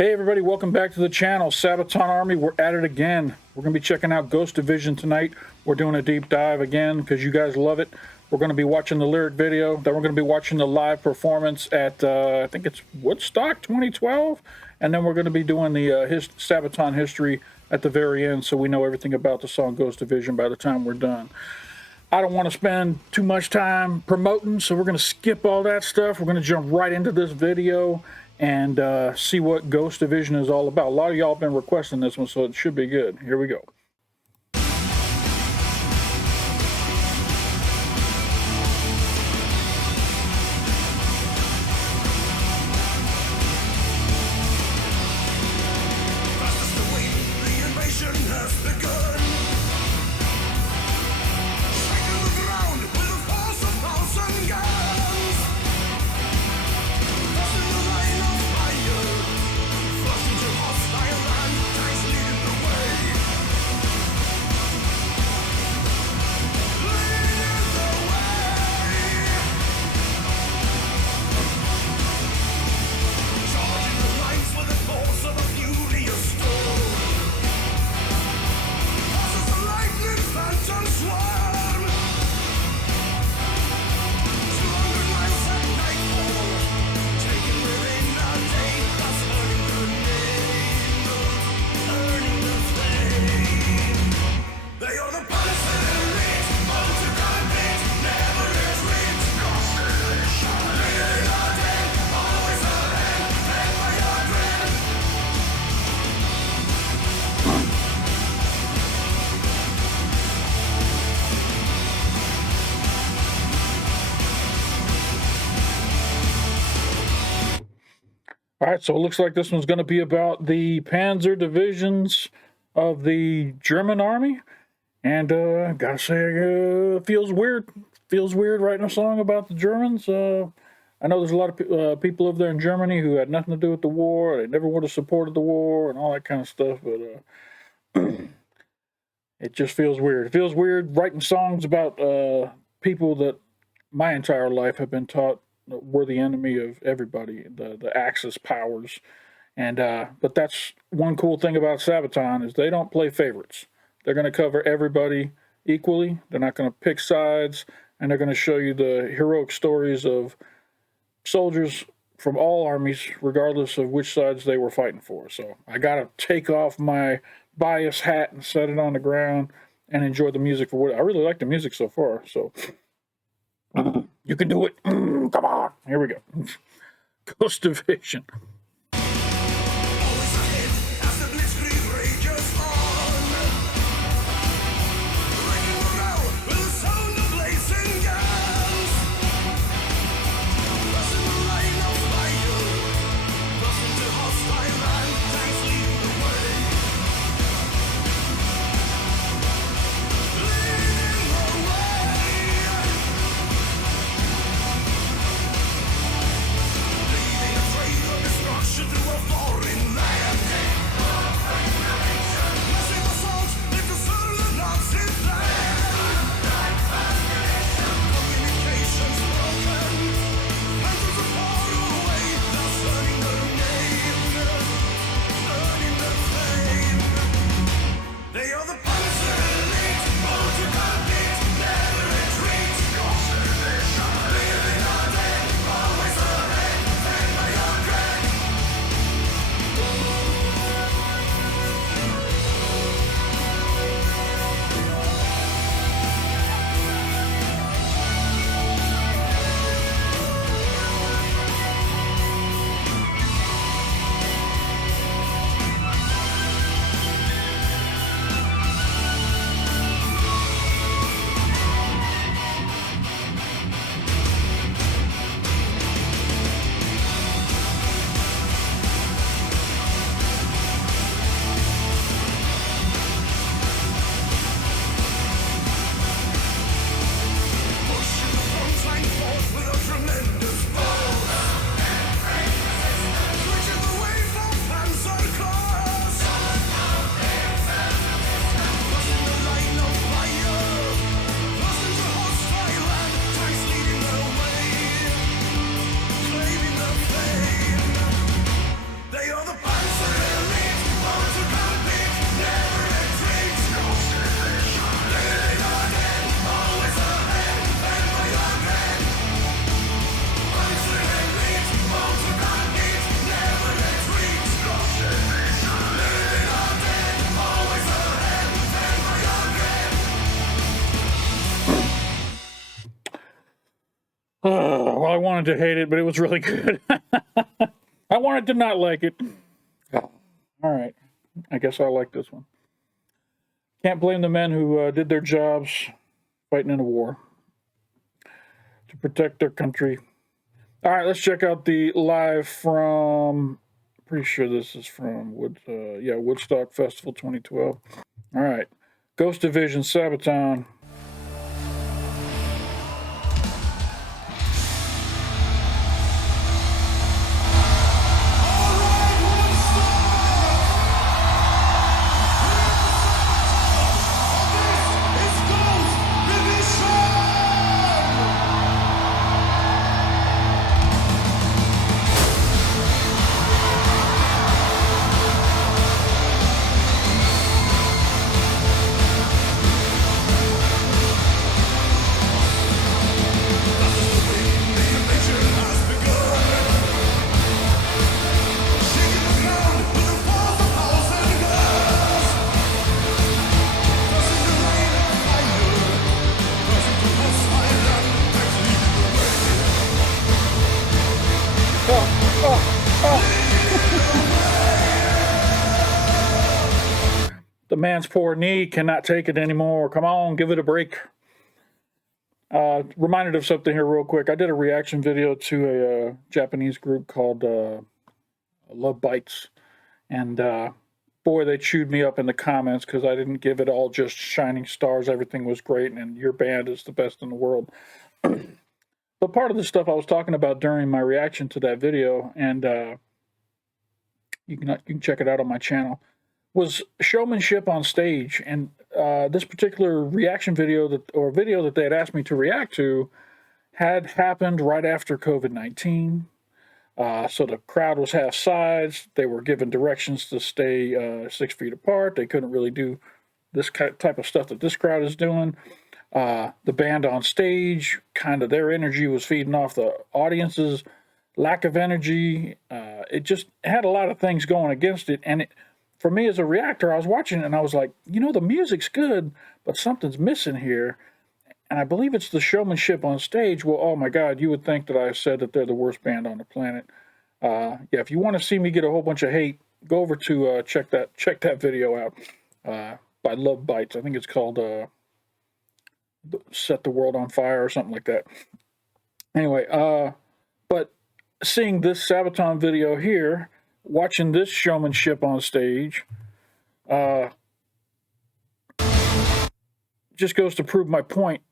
Hey everybody, welcome back to the channel. Sabaton Army, we're at it again. We're going to be checking out Ghost Division tonight. We're doing a deep dive again because you guys love it. We're going to be watching the lyric video, then we're going to be watching the live performance at, I think it's Woodstock 2012, and then we're going to be doing the Sabaton history at the very end so we know everything about the song Ghost Division by the time we're done. I don't want to spend too much time promoting, so we're going to skip all that stuff. We're going to jump right into this video and see what Ghost Division is all about. A lot of y'all have been requesting this one, so it should be good. Here we go. All right, so it looks like this one's going to be about the Panzer Divisions of the German Army. And gotta say, feels weird. Feels weird writing a song about the Germans. I know there's a lot of people over there in Germany who had nothing to do with the war. They never would have supported the war and all that kind of stuff. But it just feels weird. It feels weird writing songs about people that my entire life have been taught we're the enemy of everybody, the Axis powers. And but that's one cool thing about Sabaton is they don't play favorites. They're going to cover everybody equally. They're not going to pick sides, and they're going to show you the heroic stories of soldiers from all armies, regardless of which sides they were fighting for. So I got to take off my bias hat and set it on the ground and enjoy the music for what I really like the music so far. So you can do it. Come on. Here we go. Ghost Division. wanted to hate it, but it was really good. I wanted to not like it. All right. I guess I like this one. Can't blame the men who did their jobs fighting in a war to protect their country. All right, let's check out the live from, pretty sure this is from Woodstock Festival 2012. All right. Ghost Division, Sabaton. The man's poor knee cannot take it anymore. Come on, give it a break. Reminded of something here real quick. I did a reaction video to a Japanese group called Love Bites. And boy, they chewed me up in the comments because I didn't give it all just shining stars. Everything was great and your band is the best in the world. But part of the stuff I was talking about during my reaction to that video, and you can check it out on my channel, was showmanship on stage. And this particular reaction video video that they had asked me to react to had happened right after COVID-19. So the crowd was half size. They were given directions to stay 6 feet apart. They couldn't really do this type of stuff that this crowd is doing. The band on stage, kind of their energy was feeding off the audience's lack of energy. It just had a lot of things going against it. And for me as a reactor, I was watching it and I was like, the music's good, but something's missing here. And I believe it's the showmanship on stage. Well, oh my God, you would think that I said that they're the worst band on the planet. If you want to see me get a whole bunch of hate, go over to check that video out by Love Bites. I think it's called Set the World on Fire or something like that. Anyway, but seeing this Sabaton video here, watching this showmanship on stage, just goes to prove my point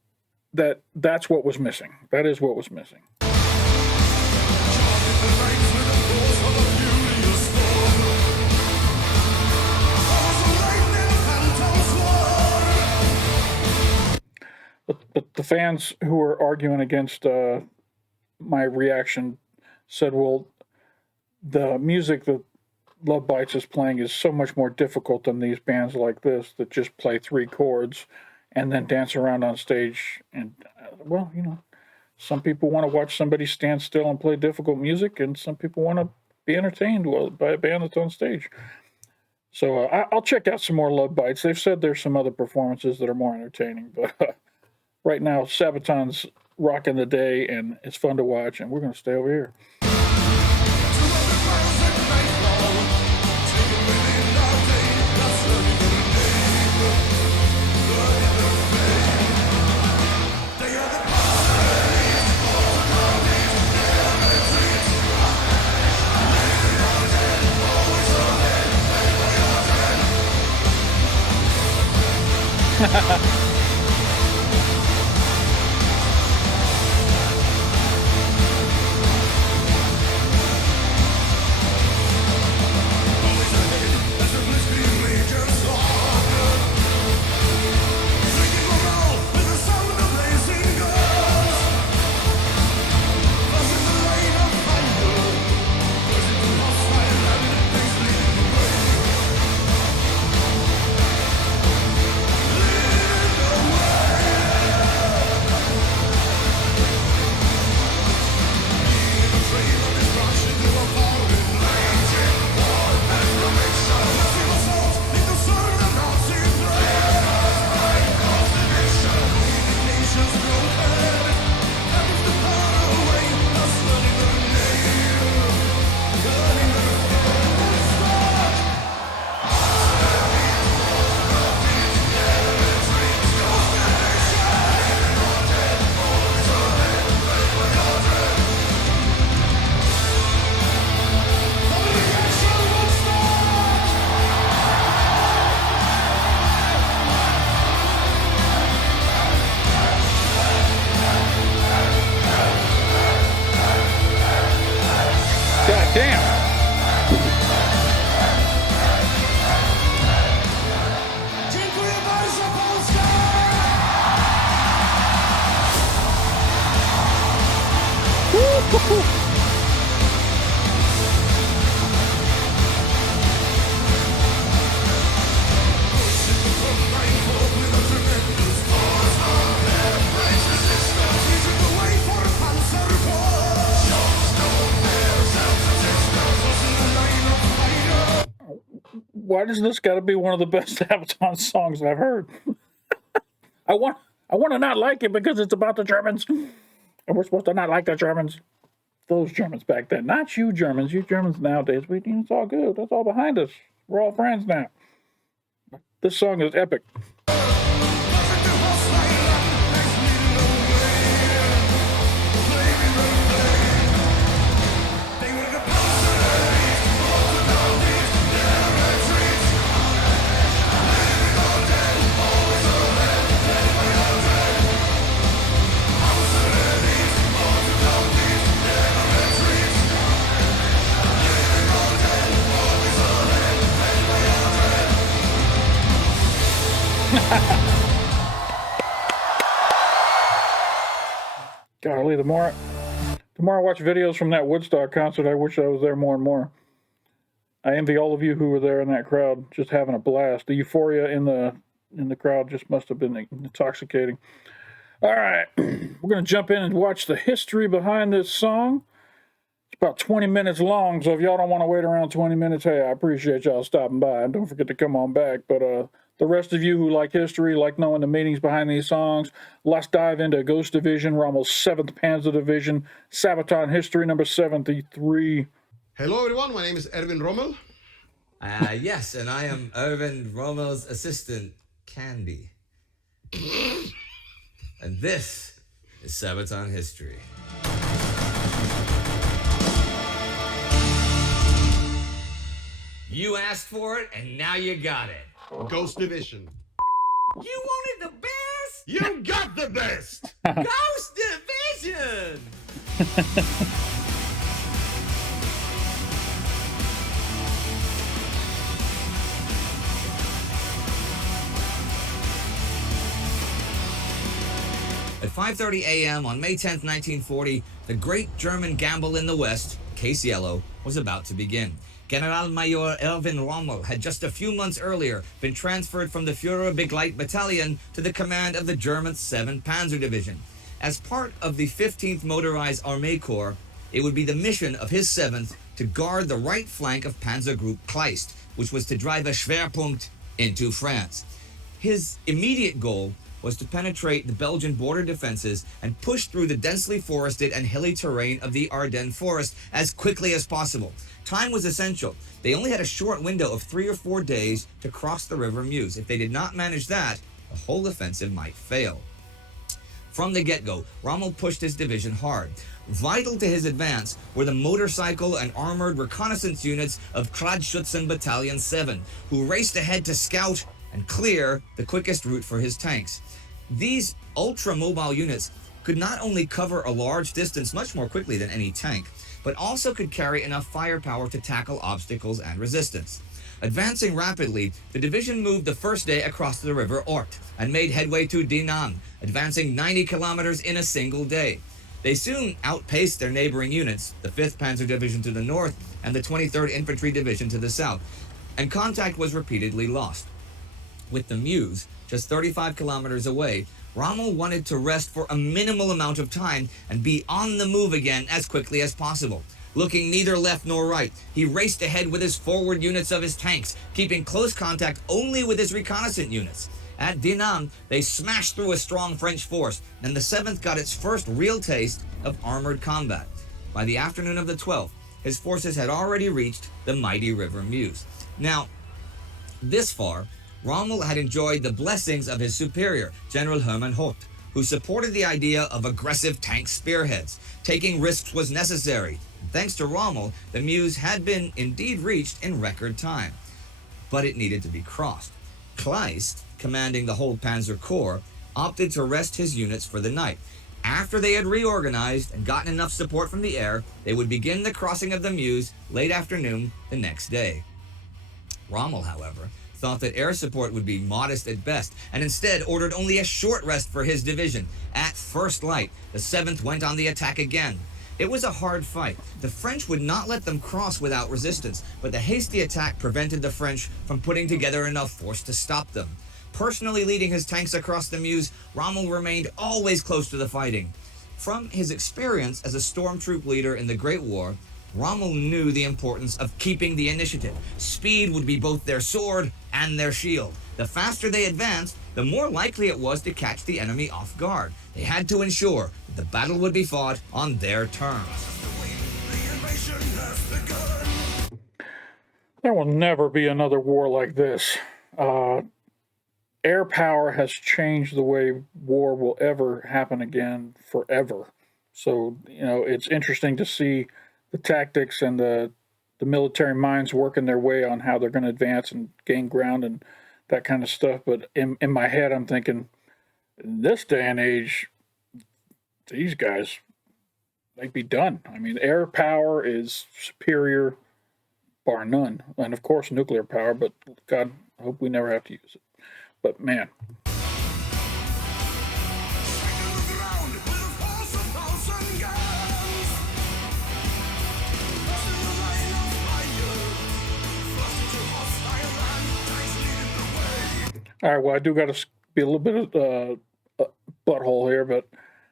that that's what was missing. That is what was missing. But the fans who were arguing against my reaction said, well, the music that Love Bites is playing is so much more difficult than these bands like this that just play 3 chords and then dance around on stage. And, well, some people want to watch somebody stand still and play difficult music, and some people want to be entertained by a band that's on stage. So I'll check out some more Love Bites. They've said there's some other performances that are more entertaining, but right now, Sabaton's rocking the day, and it's fun to watch, and we're going to stay over here. Why does this got to be one of the best Sabaton songs I've heard? I want to not like it because it's about the Germans, and we're supposed to not like the Germans. Those Germans back then, not you Germans. You Germans nowadays, it's all good. That's all behind us. We're all friends now. This song is epic. Golly, the more I watch videos from that Woodstock concert, I wish I was there more and more. I envy all of you who were there in that crowd, just having a blast. The euphoria in the crowd just must have been intoxicating. All right, we're going to jump in and watch the history behind this song. It's about 20 minutes long, so if y'all don't want to wait around 20 minutes, hey, I appreciate y'all stopping by. And don't forget to come on back. But the rest of you who like history, like knowing the meanings behind these songs, let's dive into Ghost Division, Rommel's 7th Panzer Division, Sabaton history number 73. Hello, everyone. My name is Erwin Rommel. Yes, and I am Erwin Rommel's assistant, Candy. And this is Sabaton history. You asked for it, and now you got it. Ghost Division. You wanted the best? You got the best! Ghost Division! At 5:30 a.m. on May 10th, 1940, the great German gamble in the West, Case Yellow, was about to begin. General Major Erwin Rommel had just a few months earlier been transferred from the Führer Begleit Battalion to the command of the German 7th Panzer Division. As part of the 15th Motorized Armee Corps, it would be the mission of his 7th to guard the right flank of Panzer Group Kleist, which was to drive a Schwerpunkt into France. His immediate goal was to penetrate the Belgian border defenses and push through the densely forested and hilly terrain of the Ardennes forest as quickly as possible. Time was essential. They only had a short window of 3 or 4 days to cross the river Meuse. If they did not manage that, the whole offensive might fail. From the get-go, Rommel pushed his division hard. Vital to his advance were the motorcycle and armored reconnaissance units of Kradschützen Battalion 7, who raced ahead to scout and clear the quickest route for his tanks. These ultra-mobile units could not only cover a large distance much more quickly than any tank, but also could carry enough firepower to tackle obstacles and resistance. Advancing rapidly, the division moved the first day across the river Ourthe and made headway to Dinant, advancing 90 kilometers in a single day. They soon outpaced their neighboring units, the 5th Panzer Division to the north and the 23rd Infantry Division to the south, and contact was repeatedly lost. With the Meuse just 35 kilometers away, Rommel wanted to rest for a minimal amount of time and be on the move again as quickly as possible. Looking neither left nor right, he raced ahead with his forward units of his tanks, keeping close contact only with his reconnaissance units. At Dinant, they smashed through a strong French force, and the 7th got its first real taste of armored combat. By the afternoon of the 12th, his forces had already reached the mighty river Meuse. Now, this far, Rommel had enjoyed the blessings of his superior, General Hermann Hoth, who supported the idea of aggressive tank spearheads. Taking risks was necessary. Thanks to Rommel, the Meuse had been indeed reached in record time. But it needed to be crossed. Kleist, commanding the whole Panzer Corps, opted to rest his units for the night. After they had reorganized and gotten enough support from the air, they would begin the crossing of the Meuse late afternoon the next day. Rommel, however, thought that air support would be modest at best, and instead ordered only a short rest for his division. At first light, the 7th went on the attack again. It was a hard fight. The French would not let them cross without resistance, but the hasty attack prevented the French from putting together enough force to stop them. Personally leading his tanks across the Meuse, Rommel remained always close to the fighting. From his experience as a stormtroop leader in the Great War, Rommel knew the importance of keeping the initiative. Speed would be both their sword and their shield. The faster they advanced, the more likely it was to catch the enemy off guard. They had to ensure that the battle would be fought on their terms. There will never be another war like this. Air power has changed the way war will ever happen again forever. So, it's interesting to see the tactics and the military minds working their way on how they're going to advance and gain ground and that kind of stuff. But in my head, I'm thinking, in this day and age, these guys, they'd be done. I mean, air power is superior, bar none. And of course, nuclear power, but God, I hope we never have to use it. But man. All right, well, I do got to be a little bit of butthole here, but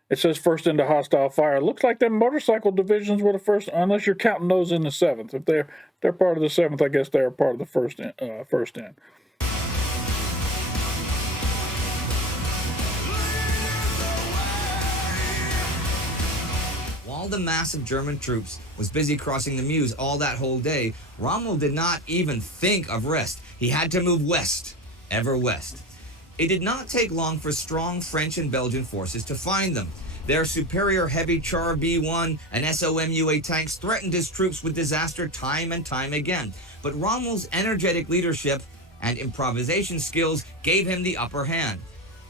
it says first into hostile fire. It looks like them motorcycle divisions were the first, unless you're counting those in the 7th. If they're part of the 7th, I guess they are part of the first in. While the mass of German troops was busy crossing the Meuse all that whole day, Rommel did not even think of rest. He had to move west, ever west. It did not take long for strong French and Belgian forces to find them. Their superior heavy Char B-1 and SOMUA tanks threatened his troops with disaster time and time again. But Rommel's energetic leadership and improvisation skills gave him the upper hand.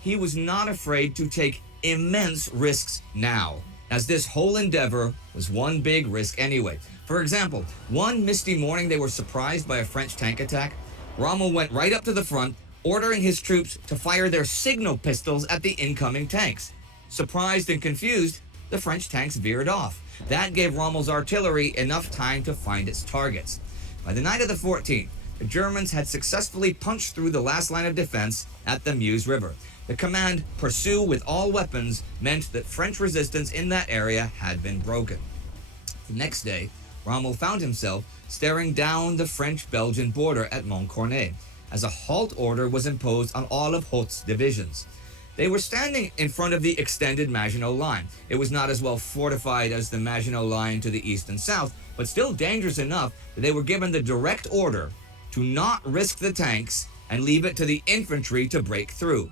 He was not afraid to take immense risks now, as this whole endeavor was one big risk anyway. For example, one misty morning they were surprised by a French tank attack. Rommel went right up to the front, ordering his troops to fire their signal pistols at the incoming tanks. Surprised and confused, the French tanks veered off. That gave Rommel's artillery enough time to find its targets. By the night of the 14th, the Germans had successfully punched through the last line of defense at the Meuse River. The command, "Pursue with all weapons," meant that French resistance in that area had been broken. The next day, Rommel found himself staring down the French-Belgian border at Montcornet, as a halt order was imposed on all of Haut's divisions. They were standing in front of the extended Maginot Line. It was not as well fortified as the Maginot Line to the east and south, but still dangerous enough that they were given the direct order to not risk the tanks and leave it to the infantry to break through.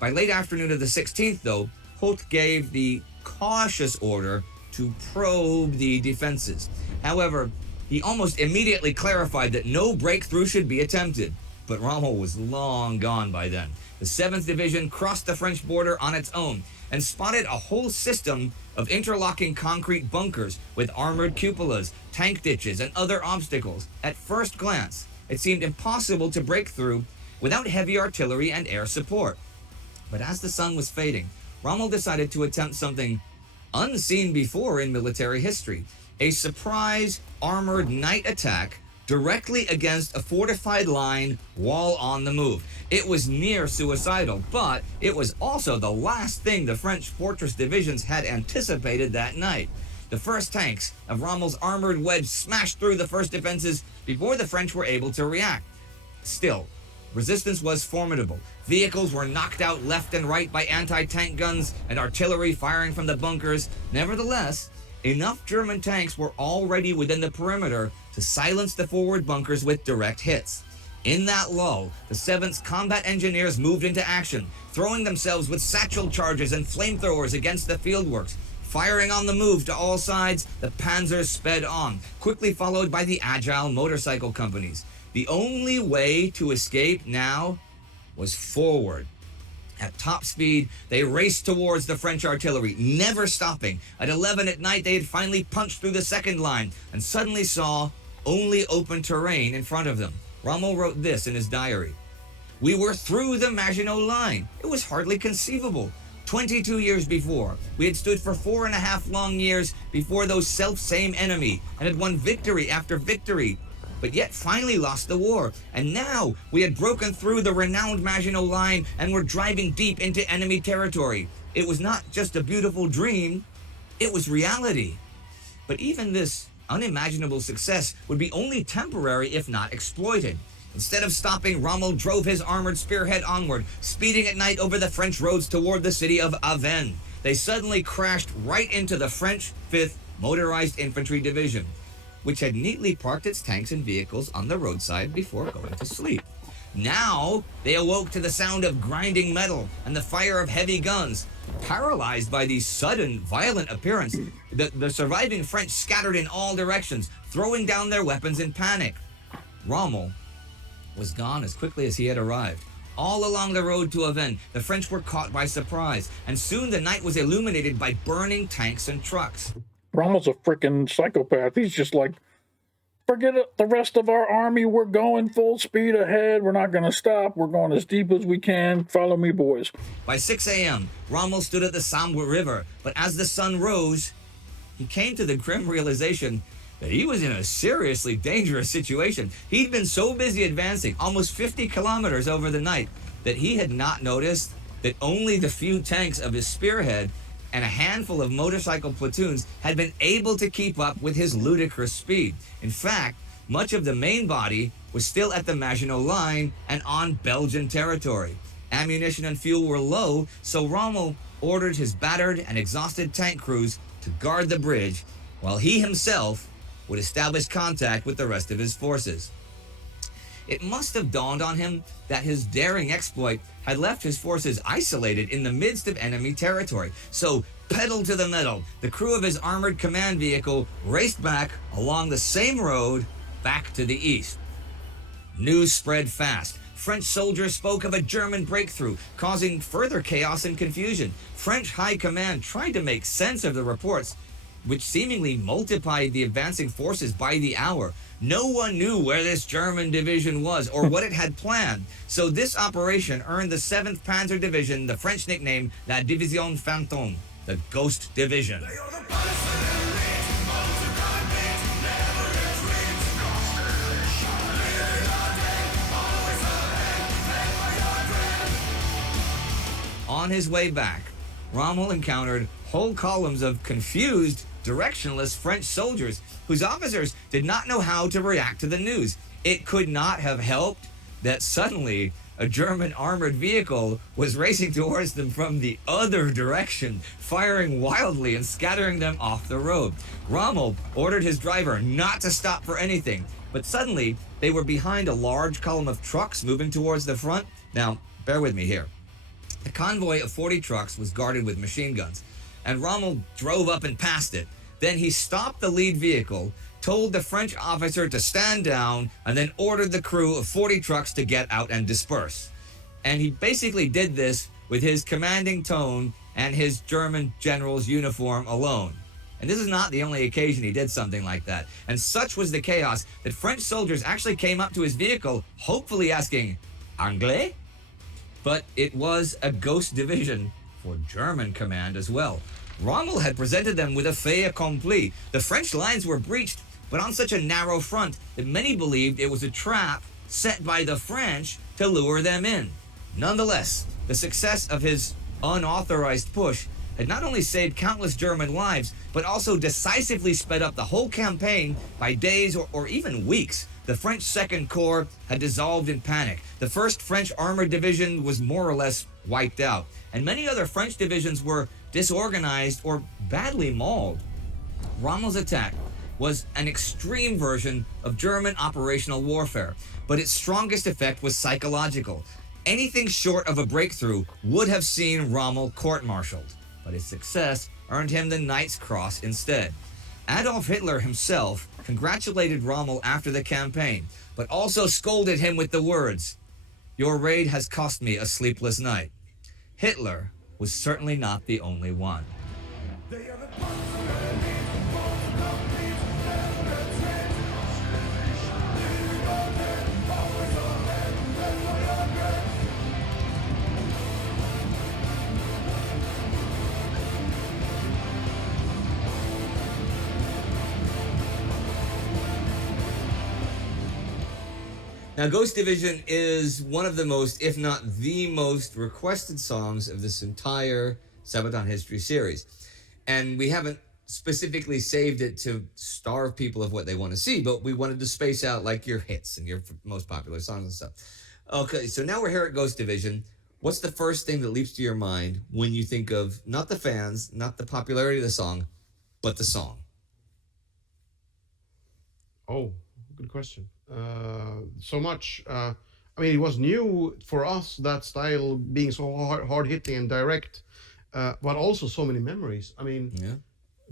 By late afternoon of the 16th, though, Haut gave the cautious order to probe the defenses. However, he almost immediately clarified that no breakthrough should be attempted. But Rommel was long gone by then. The 7th Division crossed the French border on its own and spotted a whole system of interlocking concrete bunkers with armored cupolas, tank ditches, and other obstacles. At first glance, it seemed impossible to break through without heavy artillery and air support. But as the sun was fading, Rommel decided to attempt something unseen before in military history: a surprise armored night attack directly against a fortified line while on the move. It was near suicidal, but it was also the last thing the French fortress divisions had anticipated that night. The first tanks of Rommel's armored wedge smashed through the first defenses before the French were able to react. Still, resistance was formidable. Vehicles were knocked out left and right by anti-tank guns and artillery firing from the bunkers. Nevertheless, enough German tanks were already within the perimeter to silence the forward bunkers with direct hits. In that lull, the 7th Combat Engineers moved into action, throwing themselves with satchel charges and flamethrowers against the fieldworks. Firing on the move to all sides, the panzers sped on, quickly followed by the agile motorcycle companies. The only way to escape now was forward. At top speed, they raced towards the French artillery, never stopping. At 11 at night, they had finally punched through the second line and suddenly saw only open terrain in front of them. Rommel wrote this in his diary: "We were through the Maginot Line. It was hardly conceivable. 22 years before, we had stood for 4.5 long years before those self-same enemy and had won victory after victory, but yet finally lost the war. And now we had broken through the renowned Maginot Line and were driving deep into enemy territory. It was not just a beautiful dream, it was reality." But even this unimaginable success would be only temporary if not exploited. Instead of stopping, Rommel drove his armored spearhead onward, speeding at night over the French roads toward the city of Avesnes. They suddenly crashed right into the French 5th Motorized Infantry Division, which had neatly parked its tanks and vehicles on the roadside before going to sleep. Now, they awoke to the sound of grinding metal and the fire of heavy guns. Paralyzed by the sudden, violent appearance, the surviving French scattered in all directions, throwing down their weapons in panic. Rommel was gone as quickly as he had arrived. All along the road to Avesnes, the French were caught by surprise, and soon the night was illuminated by burning tanks and trucks. Rommel's a freaking psychopath. He's just like, forget it, the rest of our army. We're going full speed ahead. We're not going to stop. We're going as deep as we can. Follow me, boys. By 6 a.m., Rommel stood at the Sambre River, but as the sun rose, he came to the grim realization that he was in a seriously dangerous situation. He'd been so busy advancing, almost 50 kilometers over the night, that he had not noticed that only the few tanks of his spearhead and a handful of motorcycle platoons had been able to keep up with his ludicrous speed. In fact, much of the main body was still at the Maginot Line and on Belgian territory. Ammunition and fuel were low, so Rommel ordered his battered and exhausted tank crews to guard the bridge, while he himself would establish contact with the rest of his forces. It must have dawned on him that his daring exploit had left his forces isolated in the midst of enemy territory. So, pedal to the metal, the crew of his armored command vehicle raced back along the same road back to the east. News spread fast. French soldiers spoke of a German breakthrough, causing further chaos and confusion. French high command tried to make sense of the reports, which seemingly multiplied the advancing forces by the hour. No one knew where this German division was or what it had planned, so this operation earned the 7th Panzer Division the French nickname La Division Fantôme, the Ghost Division. On his way back, Rommel encountered whole columns of confused, directionless French soldiers whose officers did not know how to react to the news. It could not have helped that suddenly a German armored vehicle was racing towards them from the other direction, firing wildly and scattering them off the road. Rommel ordered his driver not to stop for anything, but suddenly they were behind a large column of trucks moving towards the front. Now, bear with me here. The convoy of 40 trucks was guarded with machine guns, and Rommel drove up and passed it. Then he stopped the lead vehicle, told the French officer to stand down, and then ordered the crew of 40 trucks to get out and disperse. And he basically did this with his commanding tone and his German general's uniform alone. And this is not the only occasion he did something like that. And such was the chaos that French soldiers actually came up to his vehicle, hopefully asking, "Anglais?" But it was a ghost division for German command as well. Rommel had presented them with a fait accompli. The French lines were breached, but on such a narrow front that many believed it was a trap set by the French to lure them in. Nonetheless, the success of his unauthorized push had not only saved countless German lives, but also decisively sped up the whole campaign by days or even weeks. The French Second Corps had dissolved in panic. The 1st French Armored Division was more or less wiped out, and many other French divisions were disorganized or badly mauled. Rommel's attack was an extreme version of German operational warfare, but its strongest effect was psychological. Anything short of a breakthrough would have seen Rommel court-martialed, but his success earned him the Knight's Cross instead. Adolf Hitler himself congratulated Rommel after the campaign, but also scolded him with the words, "Your raid has cost me a sleepless night." Hitler was certainly not the only one. Now, Ghost Division is one of the most, if not the most, requested songs of this entire Sabaton History series. And we haven't specifically saved it to starve people of what they want to see, but we wanted to space out like your hits and your most popular songs and stuff. Okay, so now we're here at Ghost Division. What's the first thing that leaps to your mind when you think of not the fans, not the popularity of the song, but the song? Oh, good question. So much. I mean, it was new for us, that style being so hard hitting and direct, but also so many memories. I mean,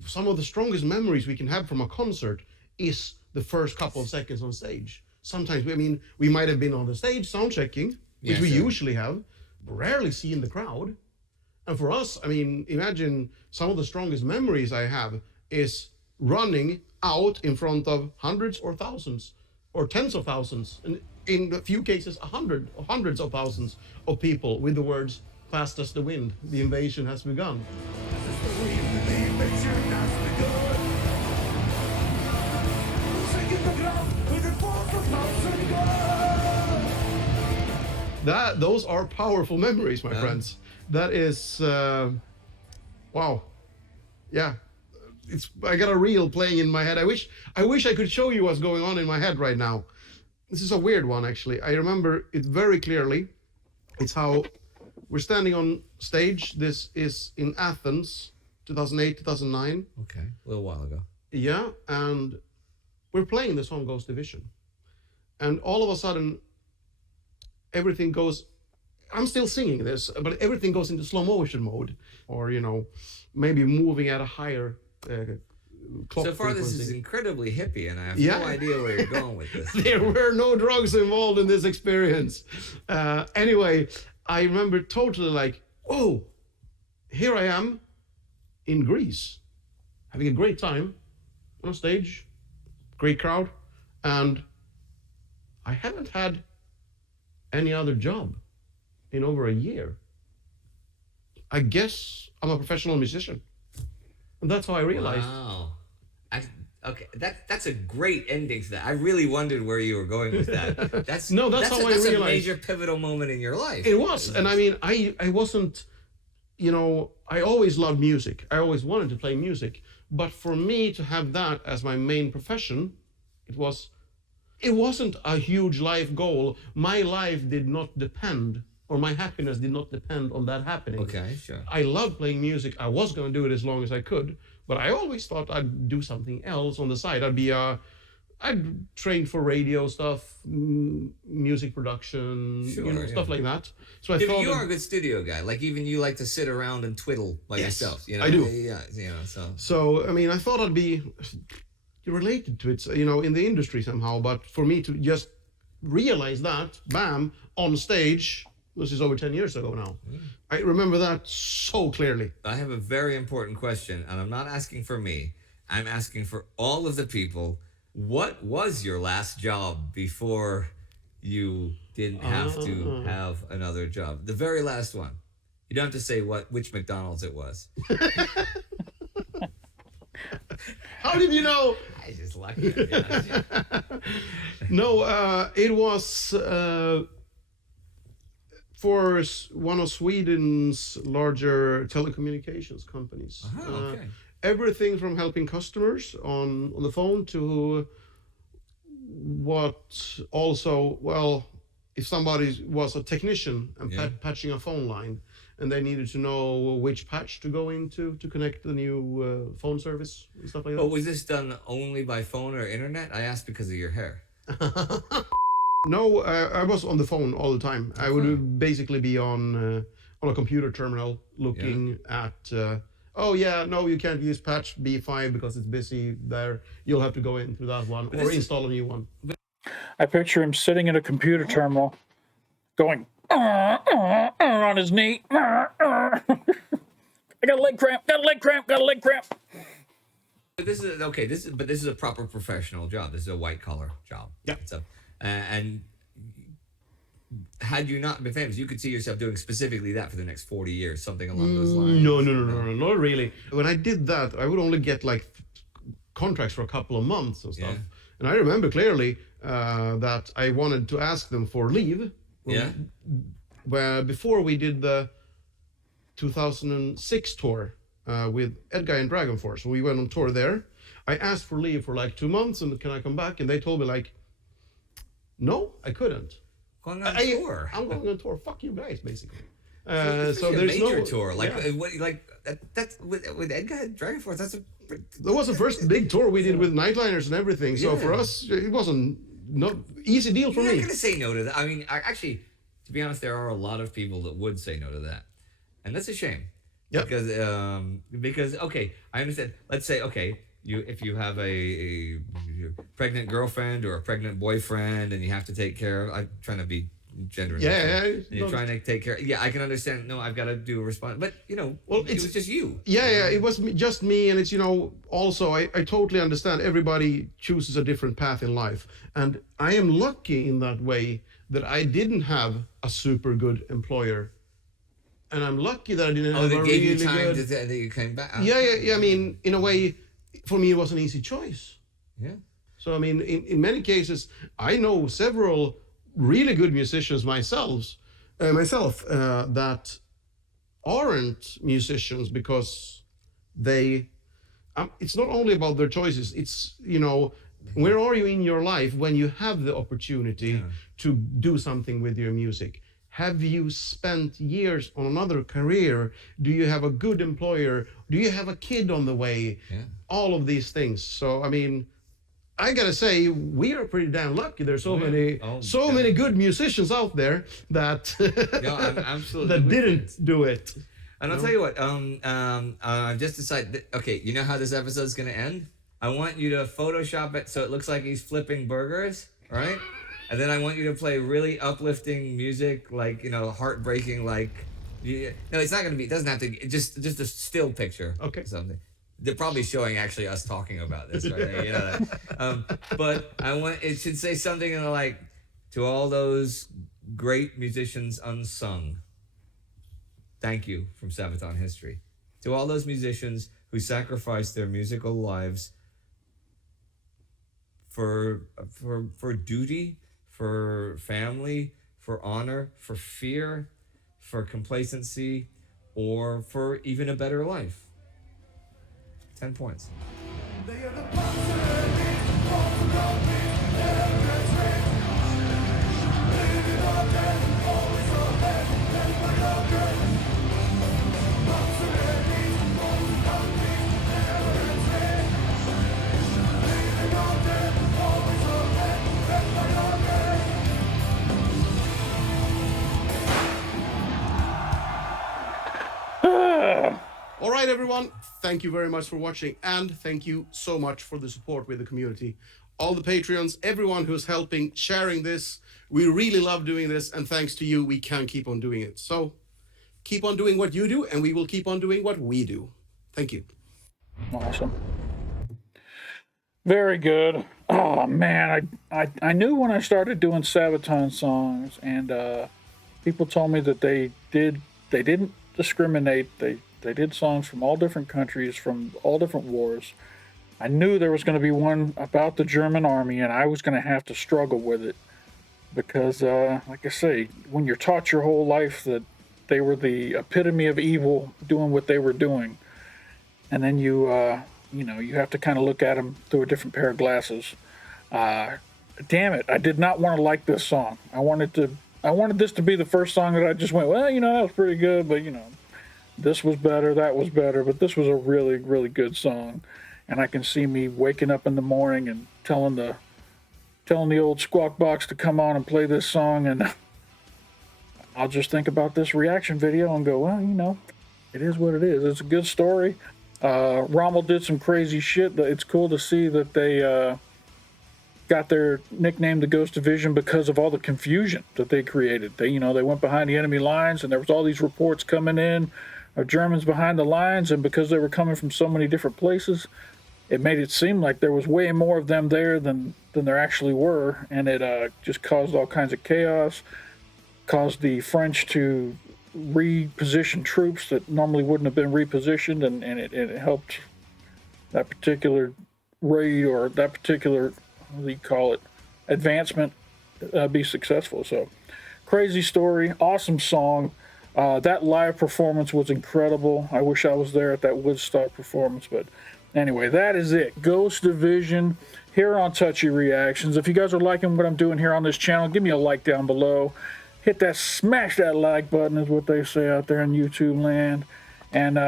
some of the strongest memories we can have from a concert is the first couple of seconds on stage. Sometimes, we might have been on the stage sound checking, which we usually have, rarely see in the crowd. And for us, I mean, imagine some of the strongest memories I have is running out in front of hundreds or thousands or tens of thousands, and in a few cases, hundreds of thousands of people with the words, "Fast as the wind, the invasion has begun." Those are powerful memories, my friends. That is, wow. Yeah. I got a reel playing in my head. I wish I could show you what's going on in my head right now. This is a weird one, actually. I remember it very clearly. It's how we're standing on stage. This is in Athens, 2008, 2009. Okay, a little while ago. Yeah, and we're playing the song Ghost Division. And all of a sudden, everything goes... I'm still singing this, but everything goes into slow motion mode. Or, maybe moving at a higher... so far, this is incredibly hippie, and I have no idea where you're going with this. There were no drugs involved in this experience. Anyway, I remember totally like, oh, here I am in Greece, having a great time on stage, great crowd, and I haven't had any other job in over a year. I guess I'm a professional musician. And that's how I realized. Wow. Okay, that's a great ending to that. I really wondered where you were going with that. That's how I realized. That's a major pivotal moment in your life. It was. And I mean, I wasn't, I always loved music. I always wanted to play music. But for me to have that as my main profession, it wasn't a huge life goal. My life did not depend, or my happiness did not depend on that happening. Okay, sure. I loved playing music. I was going to do it as long as I could, but I always thought I'd do something else on the side. I'd train for radio stuff, music production, stuff like that. So I thought you are a good studio guy. Like even you like to sit around and twiddle by yourself. I do. Yeah, So I mean, I thought I'd be related to it, in the industry somehow. But for me to just realize that, bam, on stage. This is over 10 years ago now. I remember that so clearly. I have a very important question, and I'm not asking for me. I'm asking for all of the people. What was your last job before you didn't have to have another job? The very last one. You don't have to say which McDonald's it was. How did you know? I just like it. Yeah. No, it was... for one of Sweden's larger telecommunications companies. Okay. Everything from helping customers on the phone to what also, if somebody was a technician and patching a phone line and they needed to know which patch to go into to connect the new phone service and stuff like that. But was this done only by phone or internet? I asked because of your hair. No, I was on the phone all the time. I would basically be on a computer terminal looking at, you can't use patch B5 because it's busy there. You'll have to go into that one or install a new one. I picture him sitting in a computer terminal going on his knee. I got a leg cramp, got a leg cramp. But this is a proper professional job. This is a white collar job. Yeah. And had you not been famous, you could see yourself doing specifically that for the next 40 years, something along those lines. No, not really. When I did that, I would only get like contracts for a couple of months and stuff. Yeah. And I remember clearly that I wanted to ask them for leave. Where before we did the 2006 tour, with Edguy and Dragon Force. So we went on tour there. I asked for leave for like 2 months, and can I come back? And they told me like, no, I couldn't. Going on tour. I'm going on tour. Fuck you guys, basically. So there's a major no tour, like yeah. that's with Edgar Dragon Force. That's a That was the first big tour we did with Nightliners and everything. So for us, it wasn't no easy deal for You're me. not gonna say no to that. I mean, actually, to be honest, there are a lot of people that would say no to that, and that's a shame. Yeah. Because okay, I understand. Let's say okay, if you have a pregnant girlfriend or a pregnant boyfriend, and you have to take care of. I'm trying to be gender neutral. Yeah. You're trying to take care. Yeah, I can understand. No, I've got to do a response. But well, it was just you. Yeah. It was just me, and it's also I totally understand. Everybody chooses a different path in life, and I am lucky in that way that I didn't have a super good employer, and I'm lucky that I didn't have they a gave really you time good. that you came back. Yeah. I mean, in a way, for me, it was an easy choice. Yeah. So I mean, in many cases, I know several really good musicians myself that aren't musicians because they. It's not only about their choices. It's where are you in your life when you have the opportunity to do something with your music? Have you spent years on another career? Do you have a good employer? Do you have a kid on the way? Yeah. All of these things. So I mean, I gotta say we are pretty damn lucky. There's so many good musicians out there that I'm absolutely that didn't do it. And I'll tell you what. I've just decided. Okay, you know how this episode is gonna end? I want you to Photoshop it so it looks like he's flipping burgers, right? And then I want you to play really uplifting music, like heartbreaking, like. No, it's not gonna be. It doesn't have to. Just a still picture. Okay. Something. They're probably showing actually us talking about this right now. But I want it should say something like, to all those great musicians unsung. Thank you from Sabaton history. To all those musicians who sacrificed their musical lives for duty, for family, for honor, for fear, for complacency, or for even a better life. 10 points. All right, everyone. Thank you very much for watching, and thank you so much for the support with the community. All the Patreons, everyone who's helping, sharing this. We really love doing this, and thanks to you, we can keep on doing it. So keep on doing what you do, and we will keep on doing what we do. Thank you. Awesome. Very good. Oh man, I knew when I started doing Sabaton songs, and people told me that they didn't discriminate. They did songs from all different countries, from all different wars. I knew there was going to be one about the German army, and I was going to have to struggle with it because, like I say, when you're taught your whole life that they were the epitome of evil doing what they were doing, and then you have to kind of look at them through a different pair of glasses. Damn it, I did not want to like this song. I wanted this to be the first song that I just went, well, that was pretty good, but this was better, that was better, but this was a really, really good song. And I can see me waking up in the morning and telling the old squawk box to come on and play this song, and I'll just think about this reaction video and go, well, it is what it is. It's a good story. Rommel did some crazy shit. It's cool to see that they got their nickname the Ghost Division because of all the confusion that they created. They went behind the enemy lines, and there was all these reports coming in of Germans behind the lines, and because they were coming from so many different places, it made it seem like there was way more of them there than there actually were, and it just caused all kinds of chaos, caused the French to reposition troops that normally wouldn't have been repositioned, and it helped that particular raid, or that particular, what do you call it, advancement, be successful. So crazy story, awesome song. That live performance was incredible. I wish I was there at that Woodstock performance, but anyway, that is it. Ghost Division here on Touchy Reactions. If you guys are liking what I'm doing here on this channel, give me a like down below. Hit that, smash that like button is what they say out there in YouTube land. And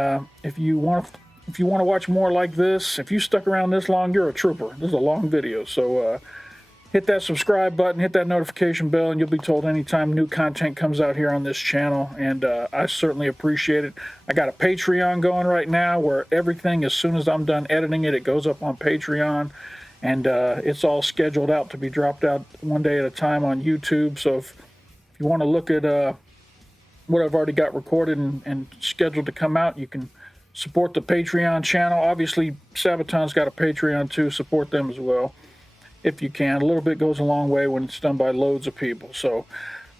if you want to watch more like this, if you stuck around this long, you're a trooper. This is a long video, so hit that subscribe button, hit that notification bell, and you'll be told anytime new content comes out here on this channel. And I certainly appreciate it. I got a Patreon going right now where everything, as soon as I'm done editing it, it goes up on Patreon. And it's all scheduled out to be dropped out one day at a time on YouTube. So if you want to look at what I've already got recorded and scheduled to come out, you can support the Patreon channel. Obviously, Sabaton's got a Patreon too. Support them as well if you can. A little bit goes a long way when it's done by loads of people. So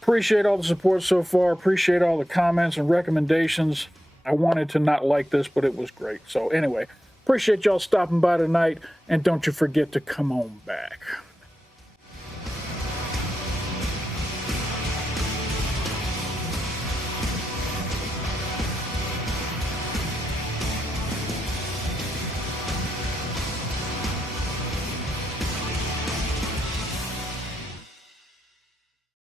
appreciate all the support so far. Appreciate all the comments and recommendations. I wanted to not like this, but it was great. So anyway, appreciate y'all stopping by tonight, and don't you forget to come on back.